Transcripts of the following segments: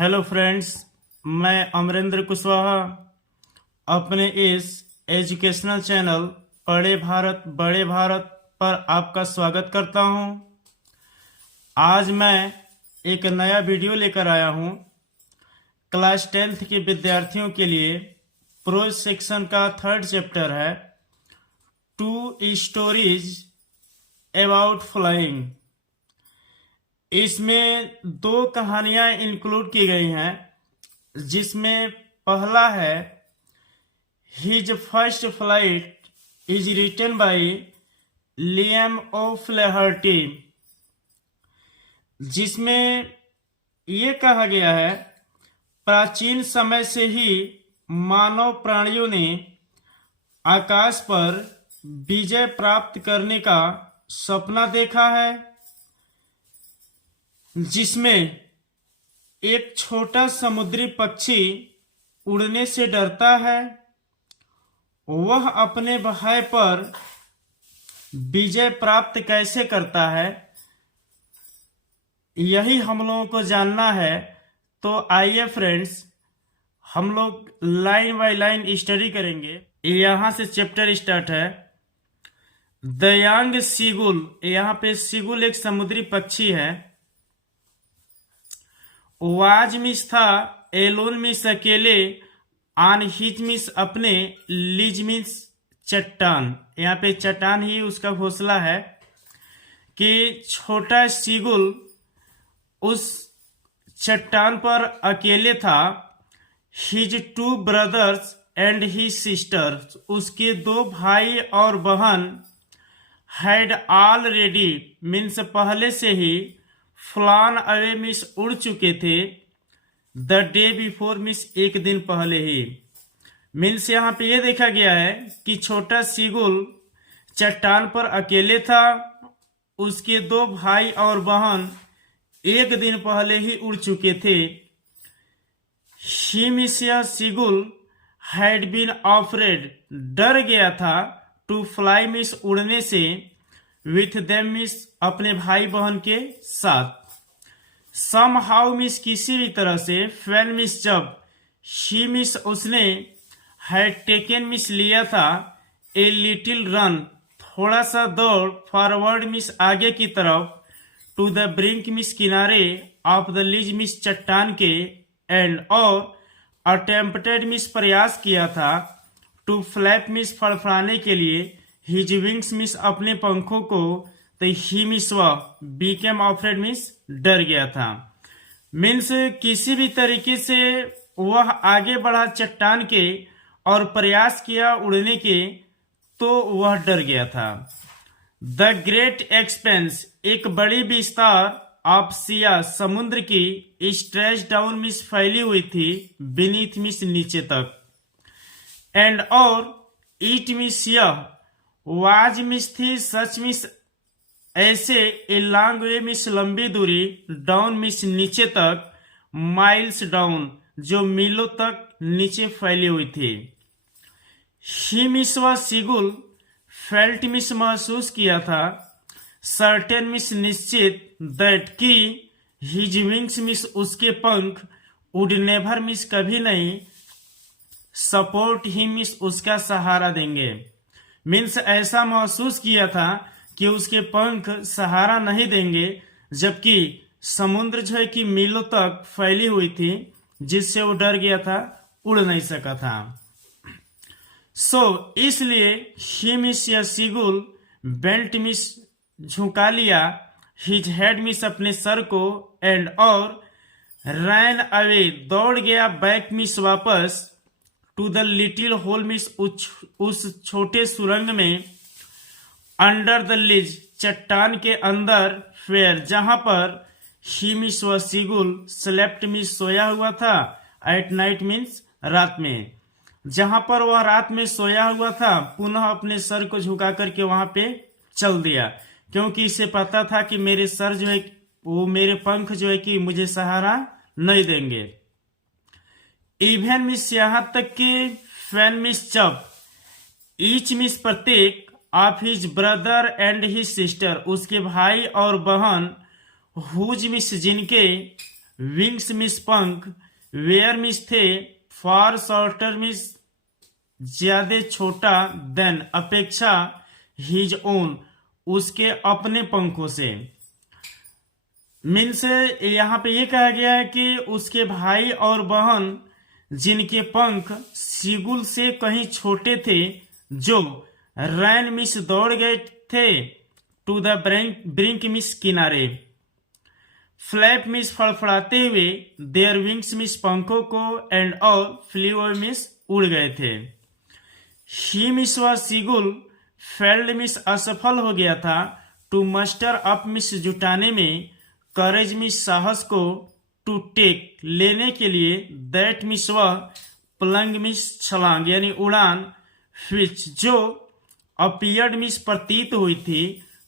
Hello friends, मैं अमरेंद्र कुशवाहा अपने इस एजुकेशनल चैनल पढ़े भारत बड़े भारत पर आपका स्वागत करता हूं। आज मैं एक नया वीडियो लेकर आया हूं। क्लास 10th के विद्यार्थियों के लिए प्रोज सेक्शन का 3rd चैप्टर है, 2 स्टोरीज अबाउट फ्लाइंग। इसमें 2 कहानियां इंक्लूड की गई हैं, जिसमें पहला है his first flight is written by Liam O'Flaherty, जिसमें ये कहा गया है प्राचीन समय से ही मानव प्राणियों ने आकाश पर विजय प्राप्त करने का सपना देखा है, जिसमें एक छोटा समुद्री पक्षी उड़ने से डरता है। वह अपने भाई पर विजय प्राप्त कैसे करता है, यही हम लोगों को जानना है। तो आइए फ्रेंड्स, हम लोग लाइन बाय लाइन स्टडी करेंगे। यहाँ से चैप्टर स्टार्ट है। द यंग सीगुल, यहाँ पे सीगुल एक समुद्री पक्षी है। वाज मिस था एलोन मिस अकेले, आन हिज मिस अपने, लिज मिस चट्टान, यहाँ पे चट्टान ही उसका घोंसला है कि छोटा सीगुल उस चट्टान पर अकेले था। His 2 brothers and his sister, उसके 2 भाई और बहन, हैड ऑलरेडी मीन्स पहले से ही, फ्लान अवे मिस उड़ चुके थे, द डे बिफोर मिस एक दिन पहले ही। मीन्स यहाँ पे ये देखा गया है कि छोटा सीगुल चट्टान पर अकेले था, उसके 2 भाई और बहन एक दिन पहले ही उड़ चुके थे। ही miss seagull had been afraid, डर गया था, टू फ्लाई मिस उड़ने से, विथ देम मिस अपने भाई बहन के साथ। सम हाउ मिस किसी भी तरह से, फैन मिस जब, ही मिस उसने, हैड टेकन मिस लिया था, ए लिटिल रन थोड़ा सा दौड़, फॉरवर्ड मिस आगे की तरफ, टू द ब्रिंक मिस किनारे, ऑफ द लिज मिस चट्टान के, एंड और अटेम्प्टेड मिस प्रयास किया था, टू फ्लैप मिस फड़फड़ाने के लिए, हिज विंग्स मिस अपने पंखों को, तो ही मिस वह बीकेम ऑफरेड मिस डर गया था। मीन्स किसी भी तरीके से वह आगे बढ़ा चट्टान के और प्रयास किया उड़ने के, तो वह डर गया था। द ग्रेट एक्सपेंस, एक बड़ी विस्तार, ऑफ सिया समुद्र की, स्ट्रेच डाउन मिस फैली हुई थी, बीनीथ मिस नीचे तक, एंड और ईट मिस यह, वाज मिस थी, सच मिस ऐसे, ए लॉन्ग वे मिस लंबी दूरी, डाउन मिस नीचे तक, माइल्स डाउन जो मीलों तक नीचे फैली हुई थी। ही मिस व सीगुल फेल्ट मिस महसूस किया था, सर्टेन मिस निश्चित, दैट की, हिज विंग्स मिस उसके पंख, वुड नेवर मिस कभी नहीं, सपोर्ट ही मिस उसका सहारा देंगे। मीन्स ऐसा महसूस किया था कि उसके पंख सहारा नहीं देंगे, जबकि समुद्र जो है कि मीलों तक फैली हुई थी, जिससे वो डर गया था, उड़ नहीं सका था। इसलिए ही मिस या सीगुल बेल्ट मिस झुका लिया, हिज हेड मिस अपने सर को, एंड और रैन अवे दौड़ गया, बैक मिस वापस, टू द लिटिल होल मिस उस छोटे सुरंग में, अंडर द लिज चट्टान के अंदर, फेयर जहां पर, ही मिस व सीगुल स्लेप्ट मिस सोया हुआ था, एट नाइट मीन्स रात में, जहां पर वह रात में सोया हुआ था, पुनः अपने सर को झुका करके वहां पे चल दिया, क्योंकि इसे पता था कि मेरे सर जो है वो, मेरे पंख जो है कि मुझे सहारा नहीं देंगे। इवन मिस यहाँ तक कि फैन मिस जब, ईच मिस प्रत्येक, of his brother and his sister उसके भाई और बहन, हुज मिस जिनके, विंग्स मिस पंख, वेयर मिस थे, फार शॉर्टर मिस ज्यादा छोटा, देन अपेक्षा, हिज ओन उसके अपने पंखों से। मीन्स यहाँ पे ये कहा गया है कि उसके भाई और बहन जिनके पंख सीगुल से कहीं छोटे थे, जो रैन मिस दौड़ गए थे टू द ब्रिंक मिस किनारे, फ्लैप मिस फड़फड़ाते हुए, देयर विंग्स मिस पंखों को, एंड और फ्लीव मिस उड़ गए थे। ही मिस व सीगुल फेल्ड मिस असफल हो गया था, टू मस्टर अप मिस जुटाने में, करेज मिस साहस को, टू टेक लेने के लिए, दैट मिस वह, प्लंग मिस छलांग यानी उड़ान, विच जो अपीयर्ड मिस प्रतीत हुई थी,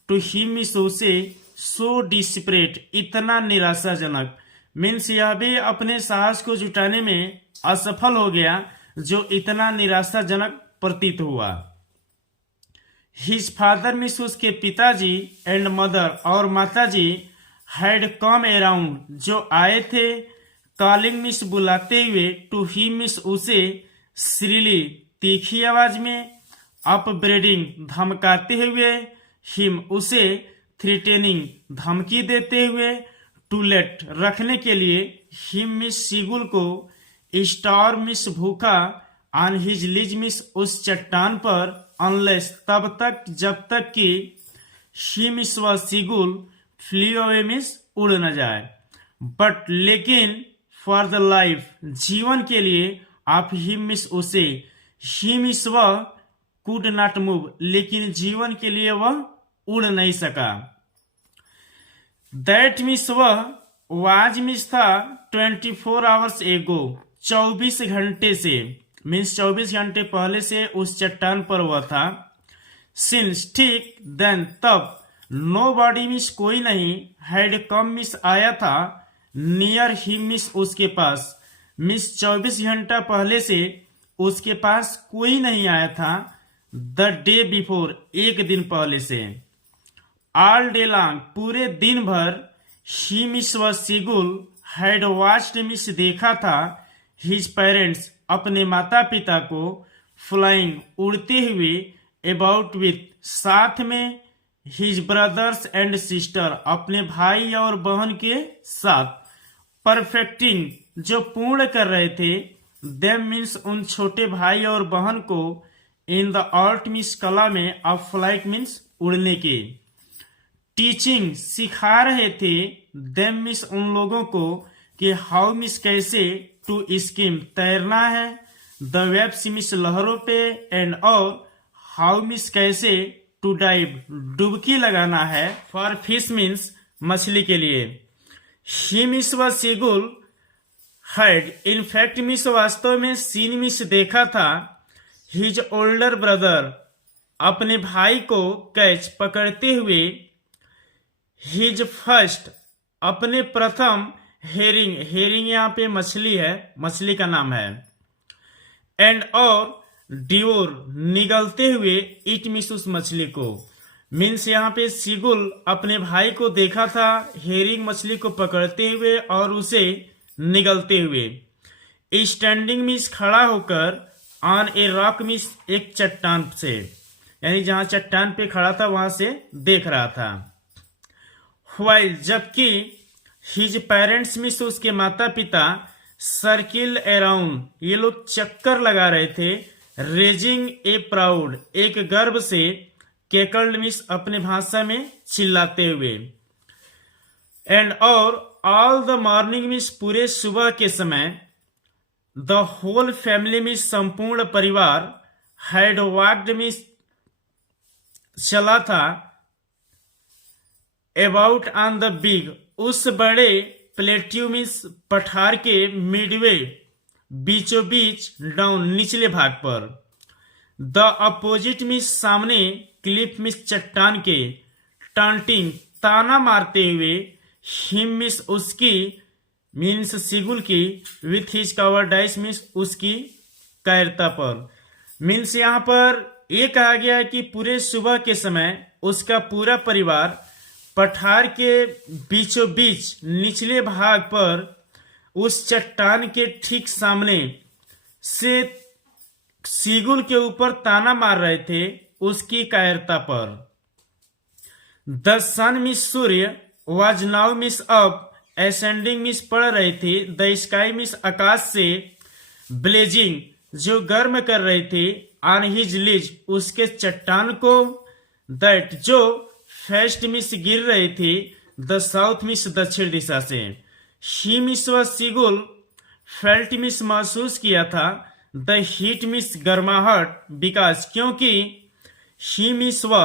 टू हिम मिस उसे, सो डिस्परेट इतना निराशाजनक। मीन्स यह भी अपने साहस को जुटाने में असफल हो गया जो इतना निराशाजनक प्रतीत हुआ। हिज फादर मिस उसके पिताजी, एंड मदर और माताजी, हैड कम अराउंड जो आए थे, कॉलिंग मिस बुलाते हुए, टू ही मिस उसे, श्रीली तीखी आवाज में, अपब्रेडिंग धमकाते हुए, हिम उसे, थ्रेटनिंग धमकी देते हुए, टू लेट रखने के लिए, हिम मिस सीगुल को, स्टार मिस भूखा, ऑन हिज लिज मिस उस चट्टान पर, अनलेस तब तक जब तक कि ही मिस व सीगुल फ्ली अवे मिस उड़ न जाए, बट लेकिन फॉर द लाइफ जीवन के लिए, आप ही मिस उसे, ही मिस वह कुड नॉट मूव लेकिन जीवन के लिए वह उड़ नहीं सका। दैट मिस वह वाज मिस था 24 आवर्स एगो 24 घंटे से, मीन्स 24 घंटे पहले से उस चट्टान पर वह था। सिंस ठीक देन तब, नो बॉडी मिस कोई नहीं, हैड कम मिस आया था, नियर ही मिस उसके पास, मिस 24 घंटा पहले से उसके पास कोई नहीं आया था, द डे बिफोर एक दिन पहले से। ऑल डे लॉन्ग पूरे दिन भर, ही मिस व सीगुल हैड वॉच्ड मिस देखा था, हिज पेरेंट्स अपने माता पिता को, फ्लाइंग उड़ते हुए, अबाउट विथ साथ में, हिज ब्रदर्स एंड सिस्टर अपने भाई और बहन के साथ, परफेक्टिंग जो पूर्ण कर रहे थे, देम मीन्स उन छोटे भाई और बहन को, इन द आर्ट मीन्स कला में, ऑफ फ्लाइट मीन्स उड़ने के, टीचिंग सिखा रहे थे, देम मीन्स उन लोगों को, कि हाउ मीन्स कैसे, टू स्किम तैरना है, द वेब्स मीन्स लहरों पे, एंड और हाउ मीन्स कैसे, टू डाइव डुबकी लगाना है, फॉर फिश मीन्स मछली के लिए। ही मिस व सीगुल हैड इनफैक्ट मिस वास्तव में सीन मिस देखा था, हिज ओल्डर ब्रदर अपने भाई को कैच पकड़ते हुए, हिज फर्स्ट अपने प्रथम, हेरिंग हेरिंग यहाँ पे मछली है, मछली का नाम है, एंड और डिओर निगलते हुए, इट मिस उस मछली को। मीन्स यहाँ पे सीगुल अपने भाई को देखा था हेरिंग मछली को पकड़ते हुए और उसे निगलते हुए, स्टैंडिंग मीन्स खड़ा होकर, ऑन ए रॉक मीन्स एक चट्टान से, यानी जहां चट्टान पे खड़ा था वहां से देख रहा था। व्हाइल जबकि, हिज पेरेंट्स मीन्स उसके माता पिता, सर्किल अराउंड ये लोग चक्कर लगा रहे थे, रेजिंग ए प्राउड एक गर्व से, केकल्ड मिस अपने भाषा में चिल्लाते हुए, एंड और ऑल द मॉर्निंग मिस पूरे सुबह के समय, द होल फैमिली मिस संपूर्ण परिवार, हैड वॉक्ड मिस चला था, अबाउट ऑन द बिग उस बड़े प्लेट्यू मिस पठार के, मिडवे बीचों बीच, डाउन निचले भाग पर, द अपोजिट मिस सामने, क्लिफ मिस चट्टान के, टांटिंग ताना मारते हुए, हिम मिस उसकी मीन्स सीगुल की, विथ हिज कवर्डाइस मिस उसकी कायरता पर। मीन्स यहाँ पर यह कहा गया है कि पूरे सुबह के समय उसका पूरा परिवार पठार के बीचों बीच निचले भाग पर उस चट्टान के ठीक सामने से सीगुल के ऊपर ताना मार रहे थे उसकी कायरता पर। द सन मिस सूर्य वाज नाउ मिस अप असेंडिंग मिस पड़ रही थी। द स्काई मिस आकाश से ब्लेजिंग जो गर्म कर रही थी ऑन हिज लिज उसके चट्टान को। दैट जो फेस्ट मिस गिर रही थी द साउथ मिस दक्षिण दिशा से। शी मिस व सीगुल फेल्ट मिस महसूस किया था द हीट मिस गर्माहट बिकॉज क्योंकि शी मिस व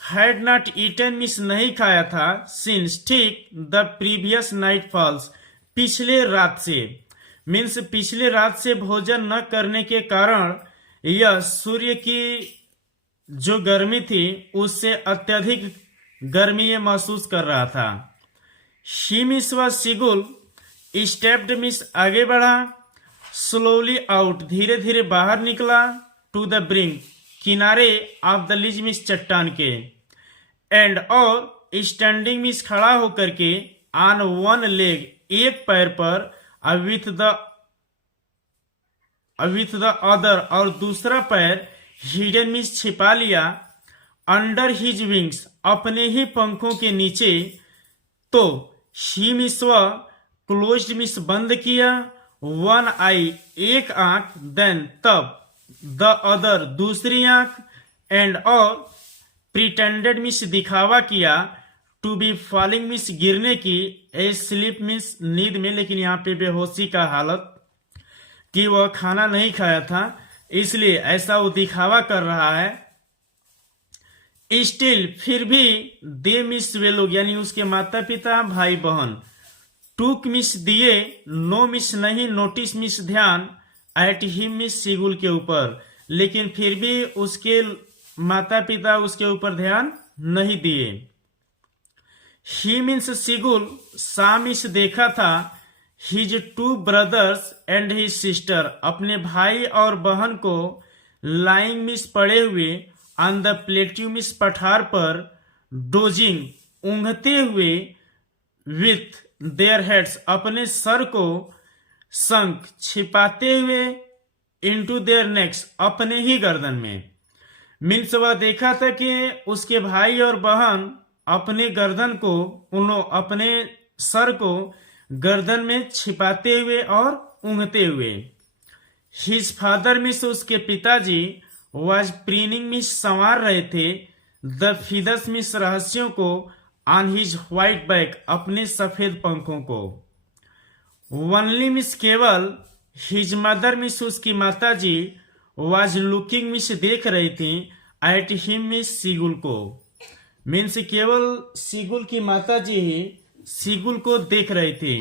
हैड नॉट ईटन मिस नहीं खाया था सिंस ठीक द प्रीवियस नाइट फॉल्स पिछले रात से। मीन्स पिछले रात से भोजन न करने के कारण यह सूर्य की जो गर्मी थी उससे अत्यधिक गर्मी ये महसूस कर रहा था। शी मिस व सीगुल स्टेप्ड मिस आगे बढ़ा। स्लोली आउट धीरे धीरे बाहर निकला। टू द ब्रिंक किनारे ऑफ द लिज मिस चट्टान के। एंड और स्टैंडिंग मिस खड़ा होकर के ऑन वन लेग एक पैर पर विथ द अदर और दूसरा पैर हिडन मिस छिपा लिया अंडर हिज विंग्स अपने ही पंखों के नीचे। तो शी मिस व क्लोज्ड मिस बंद किया वन आई एक आंख देन तब द अदर दूसरी आंख एंड और प्रिटेंडेड मिस दिखावा किया टू बी फॉलिंग मिस गिरने की ए स्लीप मिस नींद में। लेकिन यहाँ पे बेहोशी का हालत कि वह खाना नहीं खाया था इसलिए ऐसा वो दिखावा कर रहा है। स्टिल फिर भी दे मिस वे लोग यानी उसके माता पिता भाई बहन टूक मिस दिए नो मिस नहीं नोटिस मिस ध्यान एट हिम मिस सीगुल के ऊपर। लेकिन फिर भी उसके माता पिता उसके ऊपर ध्यान नहीं दिए। ही मीन्स सीगुल सा मिस देखा था his two brothers and his sister अपने भाई और बहन को लाइंग मिस पड़े हुए ऑन द प्लेट्यू मिस पठार पर डोजिंग ऊँघते हुए विथ देयर हेड्स अपने सर को संक छिपाते हुए इनटू देयर नेक्स अपने ही गर्दन में। मीन्स वह देखा था कि उसके भाई और बहन अपने गर्दन को अपने सर को गर्दन में छिपाते हुए और ऊँघते हुए। हिज फादर मिस उसके पिताजी वाज प्रीनिंग मिस संवार रहे थे द फीदर्स मिस रहस्यों को ऑन हिज व्हाइट बैक अपने सफेद पंखों को। वनली मिस केवल हिज मदर मिस उसकी माताजी वाज लुकिंग मिस देख रही थी एट हिम मिस सीगुल को। मीन्स केवल सीगुल की माताजी ही सीगुल को देख रही थी।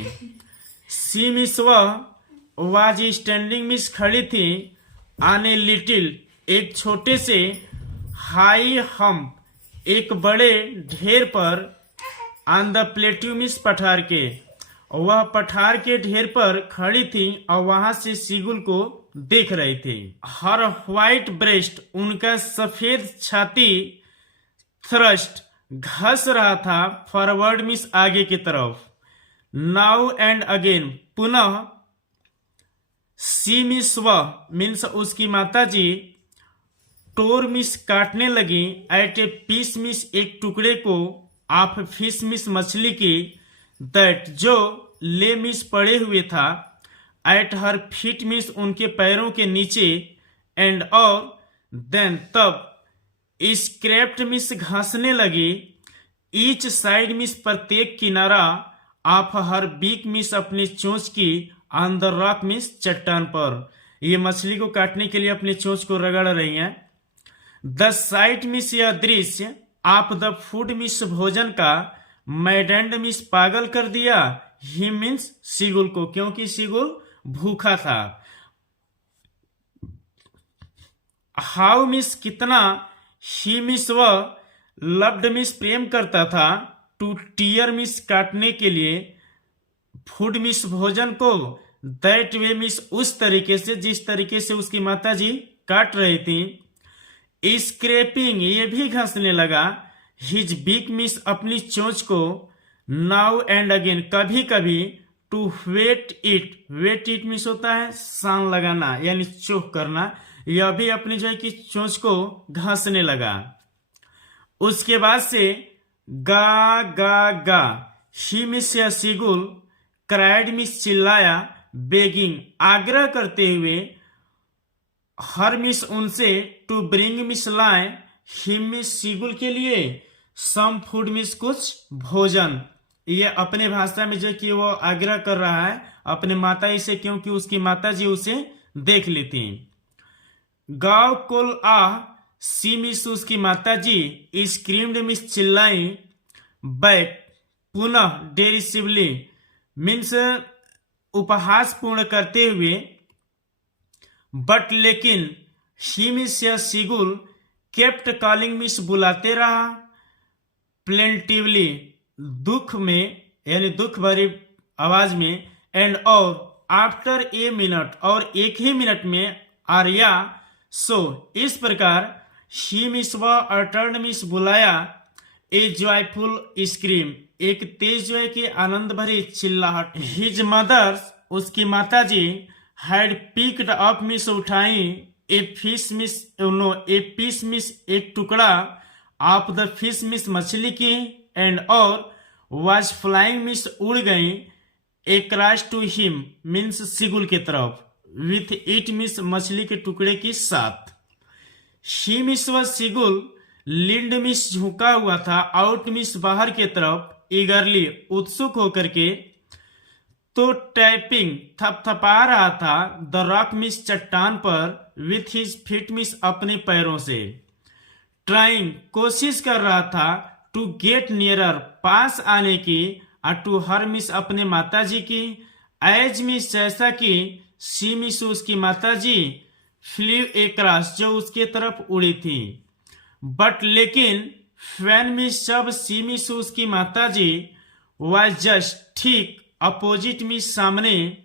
सी मिस वाज स्टैंडिंग मिस खड़ी थी ऑन ए लिटिल एक छोटे से हाई हम्प एक बड़े ढेर पर ऑन द प्लेट्यू मिस पठार के। वह पठार के ढेर पर खड़ी थी और वहां से सीगुल को देख रही थी। हर व्हाइट ब्रेस्ट उनका सफेद छाती थ्रस्ट घस रहा था फॉरवर्ड मिस आगे की तरफ। नाउ एंड अगेन पुनः सी मिस मीन्स उसकी माताजी टोर मिस काटने लगी एट ए पीस मिस एक टुकड़े को ऑफ फिश मिस मछली की दैट जो ले मिस पड़े हुए था एट हर फीट मिस उनके पैरों के नीचे एंड और देन तब स्क्रैप्ड मिस घासने लगी ईच साइड मिस प्रत्येक किनारा ऑफ हर बीक मिस अपनी चोंच की ऑन द रॉक मिस चट्टान पर। ये मछली को काटने के लिए अपनी चोंच को रगड़ रही हैं। द साइट मिस यह दृश्य ऑफ द फूड मिस भोजन का मैडेंड मिस पागल कर दिया ही मीन्स सीगुल को क्योंकि सीगुल भूखा था। हाउ मिस कितना ही मिस लव्ड मिस प्रेम करता था टू टीयर मिस काटने के लिए फूड मिस भोजन को दैट वे मिस उस तरीके से जिस तरीके से उसकी माताजी काट रही थी। स्क्रैपिंग ये भी घसने लगा हिज बीक मिस अपनी चोंच को नाउ एंड अगेन कभी कभी टू वेट इट मीन्स होता है सान लगाना यानी चोक करना। यह भी अपनी जो है कि चोंच को घसने लगा। उसके बाद से गा गा गा, ही मिस या सिगुल, क्राइड मिस चिल्लाया, बेगिंग आग्रह करते हुए, हर मिस उनसे, टू ब्रिंग मिस लाए, हिम मिस सिगुल के लिए, सम फूड मिस कुछ भोजन। ये अपने भाषा में जो कि वो आग्रह कर रहा है अपने माता से, क्योंकि उसकी माता जी उसे देख लेती। गाँव कुल आह, सी मिस उसकी माता जी, स्क्रीम्ड मिस चिल्लाई, बैक पुनः डेरिसिवली मीन्स उपहास पूर्ण करते हुए, बट लेकिन ही मिस या सिगुल केप्ट कॉलिंग मिस बुलाते रहा, प्लेंटिवली दुख में यानी दुख भरी आवाज में, एंड और आफ्टर ए मिनट और एक ही मिनट में, आर्या सो इस प्रकार, ही मिस व अटर्न मिस बुलाया, ए जॉयफुल स्क्रीम एक तेज जो है कि आनंद भरी चिल्लाहट। हिज मदर्स उसकी माता जी, हैड पिक्ड अप मिस उठाई, ए फिश मिस नो ए पीस मिस एक टुकड़ा, ऑफ द फिश मिस मछली की, एंड और वाज फ्लाइंग मिस उड़ गई, a crash to him means seagull के तरफ, विथ इट मिस मछली के टुकड़े के साथ। ही मिस व सिगुल लिंड मिस झुका हुआ था, आउट मिस बाहर के तरफ, ईगरली उत्सुक होकर के, तो टैपिंग थपथपा रहा था, द रॉक मिस चट्टान पर, विथ हिज फीट मिस अपने पैरों से, ट्राइंग कोशिश कर रहा था, टू गेट नियरर पास आने की, टू हर मिस अपने माता जी की, एज मिस जैसा कि, सी मिस उसकी माता जी, फ्लीव ए क्रॉस जो उसके तरफ उड़ी थी, बट लेकिन फैन मिस जब सी मिस उसकी माता जी, वाज जस्ट ठीक अपोजिट मिस सामने,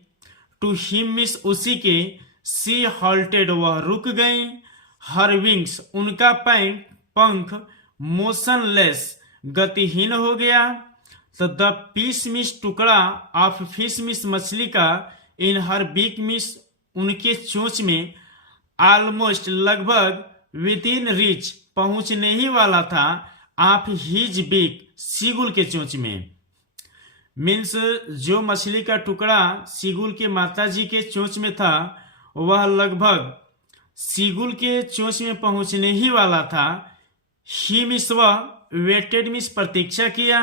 टू हिम मिस उसी के, सी हॉल्टेड वह रुक गई, हर विंग्स उनका पंख, मोशनलेस गतिहीन हो गया, तो द पीस मिस टुकड़ा ऑफ फिश मिस मछली का, इन हर बीक मिस उनके चोंच में, ऑलमोस्ट लगभग, विद इन रीच पहुंचने ही वाला था, ऑफ हिज बीक सिगुल के चोंच में, मीन्स जो मछली का टुकड़ा सिगुल के माताजी के चोंच में था वह लगभग सिगुल के चोंच में पहुंचने ही वाला था। ही मिस वह वेटेड मिस प्रतीक्षा किया,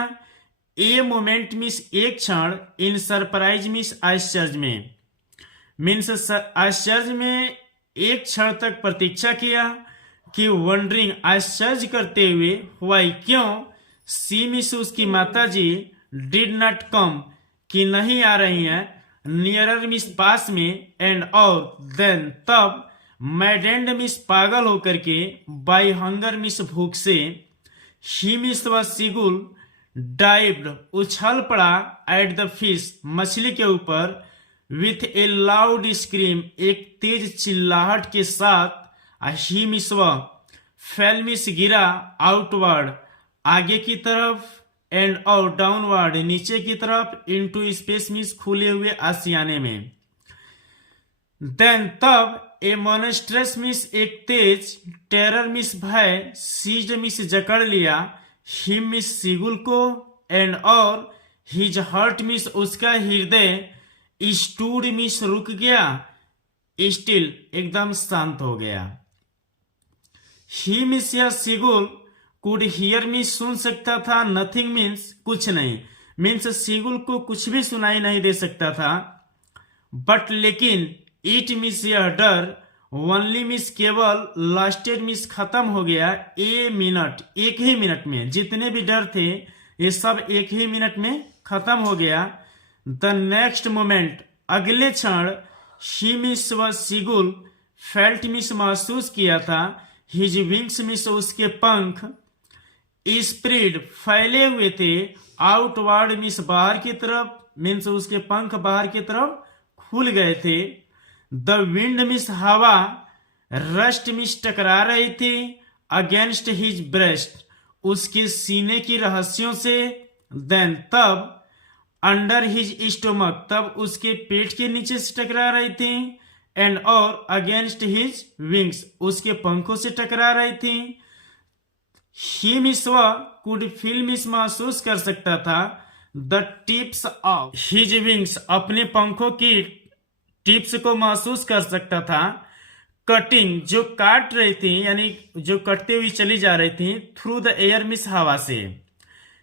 ए मोमेंट मिस एक क्षण, इन सरप्राइज मिस आश्चर्य में, मीन्स आश्चर्य में एक क्षण तक प्रतीक्षा किया, कि वंडरिंग आश्चर्य करते हुए, वाई क्यों, सी मिस उसकी माता जी, डिड नॉट कम कि नहीं आ रही हैं, नियरर मिस पास में, एंड और देन तब, मैडेंड मिस पागल होकर के, बाई हंगर मिस भूख से, ही मिस व सिगुल डाइव्ड उछल पड़ा, एट द फिश मछली के ऊपर, विथ ए लाउड स्क्रीम एक तेज चिल्लाहट के साथ, ही मिस व फेल मिस गिरा, आउटवर्ड आगे की तरफ, एंड और डाउनवर्ड नीचे की तरफ, इनटू स्पेस मिस खुले हुए आसियाने में। देन तब, ए मॉन्स्ट्रस मिस एक तेज, टेरर मिस भय, सीज्ड मिस जकड़ लिया, हिम मिस सिगुल को, एंड और हिज हार्ट मिस उसका हृदय, स्टूड मिस रुक गया, स्टिल एकदम शांत हो गया। ही मिस या सिगुल कुड हियर मिस सुन सकता था, नथिंग मीन्स कुछ नहीं, मीन्स सिगुल को कुछ भी सुनाई नहीं दे सकता था, बट लेकिन इट मिस यह डर, ओनली मिस केवल, लास्टेड मिस खत्म हो गया, ए मिनट एक ही मिनट में, जितने भी डर थे ये सब एक ही मिनट में खत्म हो गया। द नेक्स्ट मोमेंट अगले क्षण, ही मिस व सिगुल फेल्ट मिस महसूस किया था, हिज विंग्स मिस उसके पंख, स्प्रेड फैले हुए थे, आउटवर्ड मिस बाहर की तरफ, मीन्स उसके पंख बाहर की तरफ खुल गए थे, द विंड मिस हवा, रस्ट मिस टकरा रही थी, अगेंस्ट हिज ब्रेस्ट उसके सीने की रहस्यों से, देन तब, अंडर हिज स्टोमक, तब उसके पेट के नीचे से टकरा रही थी, एंड और अगेंस्ट हिज विंग्स, उसके पंखों से टकरा रही थी। ही मिस कुड फील मिस महसूस कर सकता था the tips of his wings, अपने पंखों की टिप्स को महसूस कर सकता था। कटिंग, जो काट रही थी, यानी जो कटते हुए चली जा रही थी, थ्रू द एयर मिस, हवा से,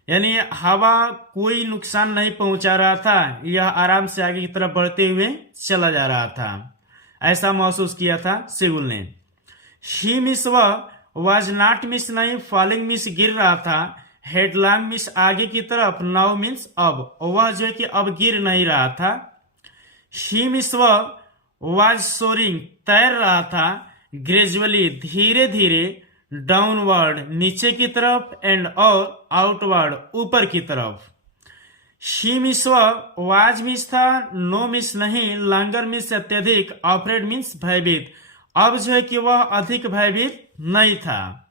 यानी हवा कोई नुकसान नहीं पहुंचा रहा था, यह आराम से आगे की तरफ बढ़ते हुए चला जा रहा था, ऐसा महसूस किया था सेगुल ने। ही मिस वाज नॉट मिस, नहीं फॉलिंग मिस गिर रहा था, हेडलॉन्ग मिस आगे की तरफ, नाउ मीन्स अब, वह जो है कि अब गिर नहीं रहा था। ही मिस वाज सोरिंग तैर रहा था, ग्रेजुअली धीरे धीरे, डाउनवर्ड नीचे की तरफ, एंड और आउटवर्ड ऊपर की तरफ। शी मिस वाज मिस था, नो मिस नहीं, लॉन्गर मिस अत्यधिक, ऑफरेड मीन्स भयभीत, अब जो है कि वह अधिक भयभीत नहीं था।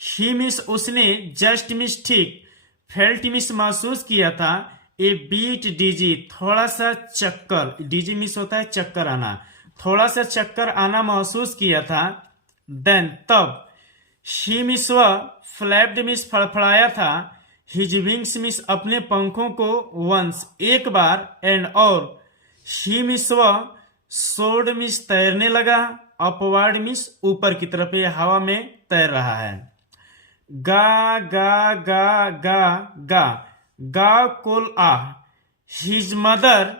ही मिस उसने, जस्ट मिस ठीक, फेल्ट मिस महसूस किया था, ए बीट डिजी थोड़ा सा चक्कर, डिजी मिस होता है चक्कर आना, थोड़ा सा चक्कर आना महसूस किया था। देन तब, ही मिस फ्लैप्ड मिस फड़फड़ाया था, हिज विंग्स मिस अपने पंखों को, वंस एक बार, एंड और, ही मिस सोर्ड मिस तैरने लगा, अपवर्ड मिस ऊपर की तरफ, ये हवा में तैर रहा है। गा गा गा गा गा गा कोल आ, हिज मदर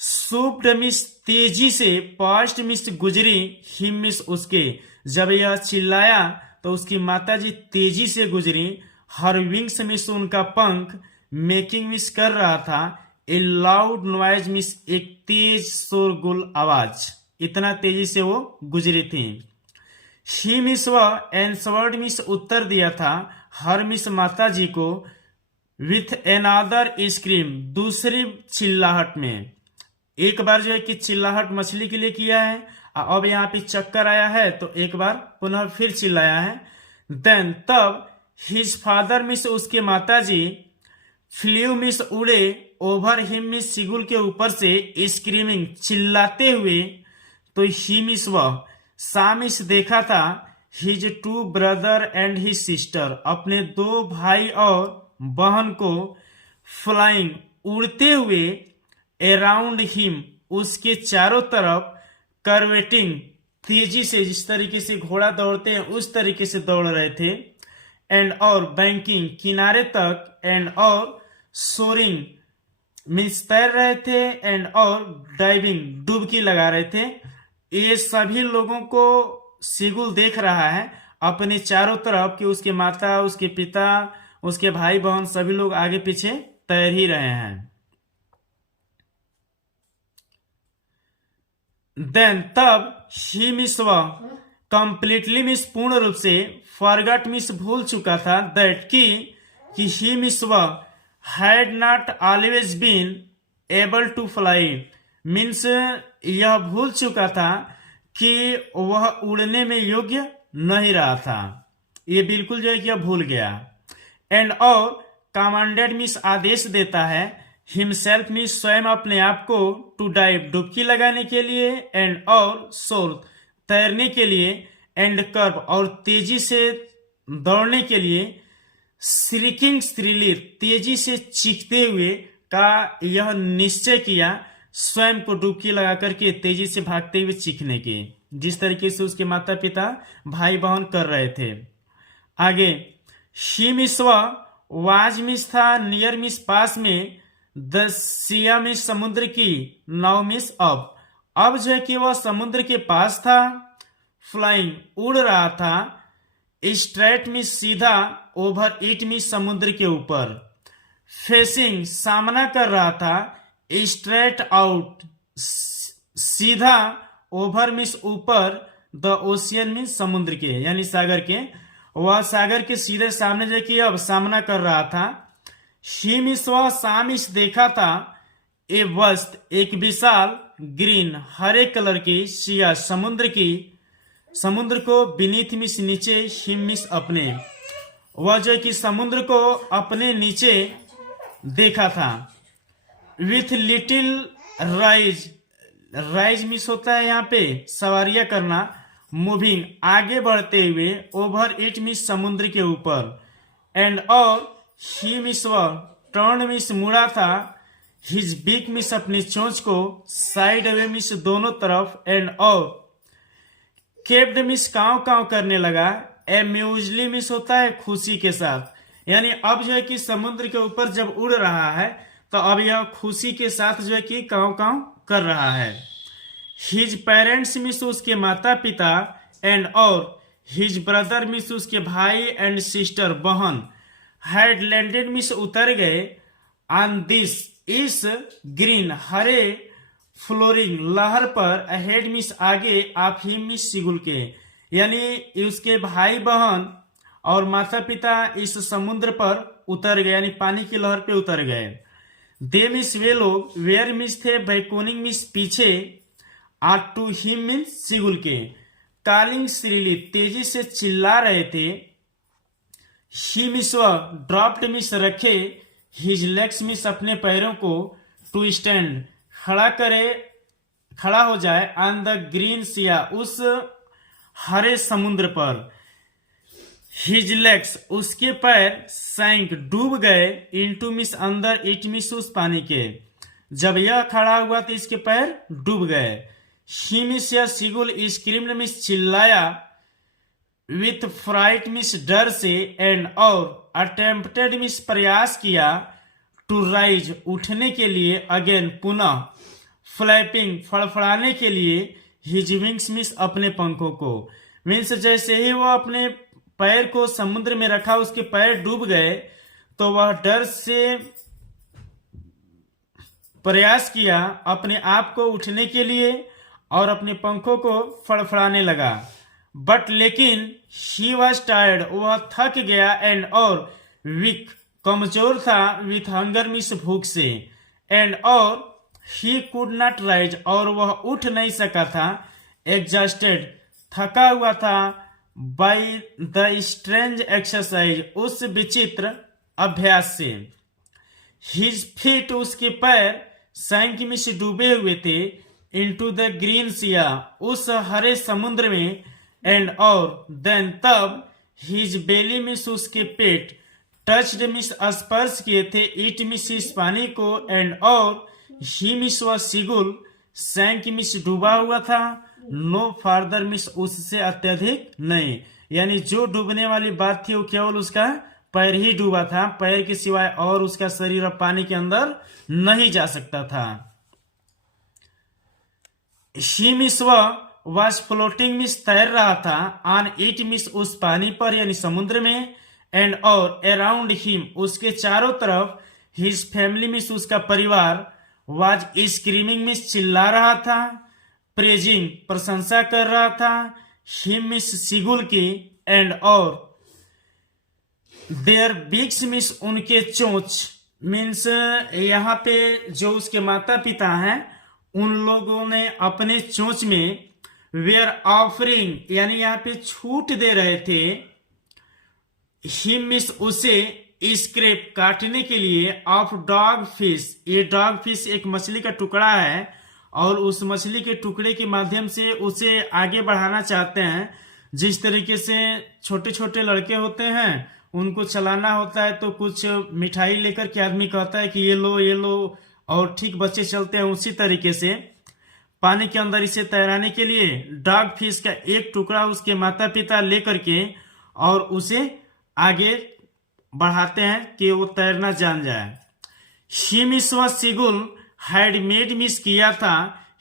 सूप्ड मिस तेजी से, पास्ट मिस गुजरी, हिम मिस उसके, जब यह चिल्लाया तो उसकी माताजी तेजी से गुजरी, हर विंग्स मिस उनका पंख, मेकिंग मिस कर रहा था, ए लाउड नॉइज मिस एक तेज शोरगुल आवाज, इतना तेजी से वो गुजरी थी। ही मिस एंसवर्ड मिस उत्तर दिया था, हर मिस माताजी को, विथ एनादर स्क्रीम दूसरी चिल्लाहट में, एक बार जो है कि चिल्लाहट मछली के लिए किया है, अब यहाँ पे चक्कर आया है तो एक बार पुनः फिर चिल्लाया है। देन तब, हिज फादर मिस उसके माताजी, फ्ल्यू मिस उड़े, ओवर हिम मिस सिगुल के ऊपर से, स्क्रीमिंग चिल्लाते हुए, तो ही मिस सा मिस देखा था, his two brother and his sister, अपने दो भाई और बहन को, फ्लाइंग उड़ते हुए, अराउंड हिम उसके चारों तरफ, करवेटिंग तेजी से, जिस तरीके से घोड़ा दौड़ते हैं उस तरीके से दौड़ रहे थे, एंड और बैंकिंग किनारे तक, एंड और सोरिंग मीन्स तैर रहे थे, एंड और डाइविंग डुबकी लगा रहे थे। ये सभी लोगों को सिगुल देख रहा है अपने चारों तरफ कि उसके माता, उसके पिता, उसके भाई बहन सभी लोग आगे पीछे तैर ही रहे हैं। देन तब, ही मिस कंप्लीटली मिस पूर्ण रूप से, फॉरगॉट मिस भूल चुका था, दैट कि he miss had not always been able to fly, means यह भूल चुका था कि वह उड़ने में योग्य नहीं रहा था, ये बिल्कुल जो है कि यह भूल गया। एंड और कमांडेड मिस आदेश देता है, हिमसेल्फ मिस स्वयं अपने आप को, टू डाइव डुबकी लगाने के लिए, एंड और सोर तैरने के लिए, एंड कर्व और तेजी से दौड़ने के लिए, श्रीकिंग श्रीली तेजी से चीखते हुए का यह निश्चय किया, स्वयं को डुबकी लगा करके तेजी से भागते हुए चीखने के, जिस तरीके से उसके माता पिता भाई बहन कर रहे थे। आगे, शी मिस वाज मिस था, नियर मिस पास में, द सिया मिस समुद्र की, नाउ मिस अब जो है कि वह समुद्र के पास था, फ्लाइंग उड़ रहा था, स्ट्रेट मिस सीधा, ओवर इट मिस समुद्र के ऊपर, फेसिंग सामना कर रहा था, स्ट्रेट आउट सीधा, ओवर मिस ऊपर, द ओशियन मिस समुद्र के यानी सागर के, वह सागर के सीधे सामने जो कि अब सामना कर रहा था। ही मिस सामिस देखा था, ए वस्त एक विशाल ग्रीन हरे कलर की, सिया समुद्र की, समुद्र को बीनीथ मिस नीचे, हिम मिस अपने, वह जो कि समुद्र को अपने नीचे देखा था। With little rise, rise miss होता है यहाँ पे सवारियां करना, मूविंग आगे बढ़ते हुए, ओवर इट मिस समुद्र के ऊपर, एंड और ही मिस व टर्न मिस मुड़ा था, हिज बीक मिस अपनी चोंच को, साइड अवे मिस दोनों तरफ, एंड और केप्ड मिस काव काव करने लगा, एम्यूजली मिस होता है खुशी के साथ, यानी अब जो है कि समुद्र के ऊपर जब उड़ रहा है तो अब यह खुशी के साथ जो है कि काव काव कर रहा है। हिज पेरेंट्स मिस उसके माता पिता, एंड और हिज ब्रदर मिस उसके भाई एंड सिस्टर बहन, हैड लैंडेड मिस उतर गए, ऑन दिस इस ग्रीन हरे फ्लोरिंग लहर पर, अहेड मिस आगे, आप ही मिस सिगुल के, यानी उसके भाई बहन और माता पिता इस समुद्र पर उतर गए, यानी पानी की लहर पे उतर गए। दे मिस वे लोग, वेयर मिस थे बैकोनिंग मिस पीछे, आर टू हिम मिस सिगुल के, कालिंग श्रीली तेजी से चिल्ला रहे थे, ही मिस व ड्रॉप्ड मिस रखे, हिज लेग्स मिस अपने पैरों को, टू स्टैंड खड़ा हो जाए, ऑन द ग्रीन सिया उस हरे समुद्र पर, हिज लेग्स उसके पैर, सैंक डूब गए, इनटू मिस अंदर इट मिस उस पानी के, जब यह खड़ा हुआ तो इसके पैर डूब गए। ही मिस या सिगुल स्क्रीम्ड मिस चिल्लाया, विथ फ्राइट मिस डर से, एंड और अटेम्प्टेड मिस प्रयास किया, टू राइज उठने के लिए, अगेन पुनः, फ्लैपिंग फड़फड़ाने के लिए, हिज विंग्स मिस अपने पंखों को, मीन्स जैसे ही वो अपने पैर को समुद्र में रखा उसके पैर डूब गए तो वह डर से प्रयास किया अपने आप को उठने के लिए और अपने पंखों को फड़फड़ाने लगा, बट लेकिन ही वॉज टायर्ड, वह थक गया, एंड और वीक कमजोर था, विथ हंगर मिस भूख से, एंड और ही कुड नॉट राइज और वह उठ नहीं सका था, एग्जॉस्टेड थका हुआ था, बाय द स्ट्रेंज एक्सरसाइज उस विचित्र अभ्यास से, हिज फीट उसके पैर, सैंक मिस डूबे हुए थे, इनटू द ग्रीन सिया उस हरे समुद्र में, एंड और देन तब, हिज बेली मिस उसके पेट, टच्ड मिस स्पर्श किए थे, इट मिस इस पानी को, एंड और ही मिस व सिगुल, सैंक मिस डूबा हुआ था, नो फार्दर मिस उससे अत्यधिक नहीं, यानी जो डूबने वाली बात थी वो केवल उसका पैर ही डूबा था, पैर के सिवाय और उसका शरीर अब पानी के अंदर नहीं जा सकता था। ही मिस वॉज फ्लोटिंग मिस तैर रहा था, ऑन इट मिस उस पानी पर यानी समुद्र में, एंड और अराउंड हिम उसके चारों तरफ, हिज फैमिली मिस उसका परिवार, वाज स्क्रीमिंग मिस चिल्ला रहा था, प्रेजिंग प्रशंसा कर रहा था, हिम मिस सिगुल की, एंड और देयर बिग्स मिस उनके चोंच, मीन्स यहाँ पे जो उसके माता पिता हैं उन लोगों ने अपने चोंच में वेयर ऑफरिंग यानी यहाँ पे छूट दे रहे थे, हिम मिस उसे स्क्रैप काटने के लिए, ऑफ डॉग फिश, ये डॉग फिश एक मछली का टुकड़ा है और उस मछली के टुकड़े के माध्यम से उसे आगे बढ़ाना चाहते हैं। जिस तरीके से छोटे छोटे लड़के होते हैं उनको चलाना होता है तो कुछ मिठाई लेकर के आदमी कहता है कि ये लो और ठीक बच्चे चलते हैं, उसी तरीके से पानी के अंदर इसे तैराने के लिए डॉग फिश का एक टुकड़ा उसके माता पिता लेकर के और उसे आगे बढ़ाते हैं कि वो तैरना जान जाए। ही मिस व सिगुल हैड मेड मिस किया था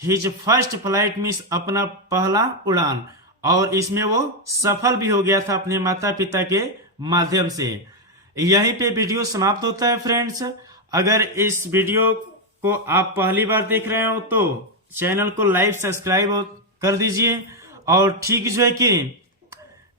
हिज फर्स्ट फ्लाइट मिस अपना पहला उड़ान, और इसमें वो सफल भी हो गया था अपने माता पिता के माध्यम से। यहीं पे वीडियो समाप्त होता है फ्रेंड्स। अगर इस वीडियो को आप पहली बार देख रहे हो तो चैनल को लाइक सब्सक्राइब कर दीजिए, और ठीक जो है कि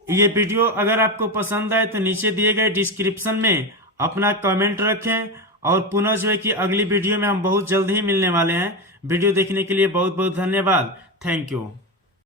ये वीडियो अगर आपको पसंद आए तो नीचे दिए गए डिस्क्रिप्शन में अपना कमेंट रखें, और पुनः जो है कि अगली वीडियो में हम बहुत जल्द ही मिलने वाले हैं। वीडियो देखने के लिए बहुत बहुत धन्यवाद। Thank you.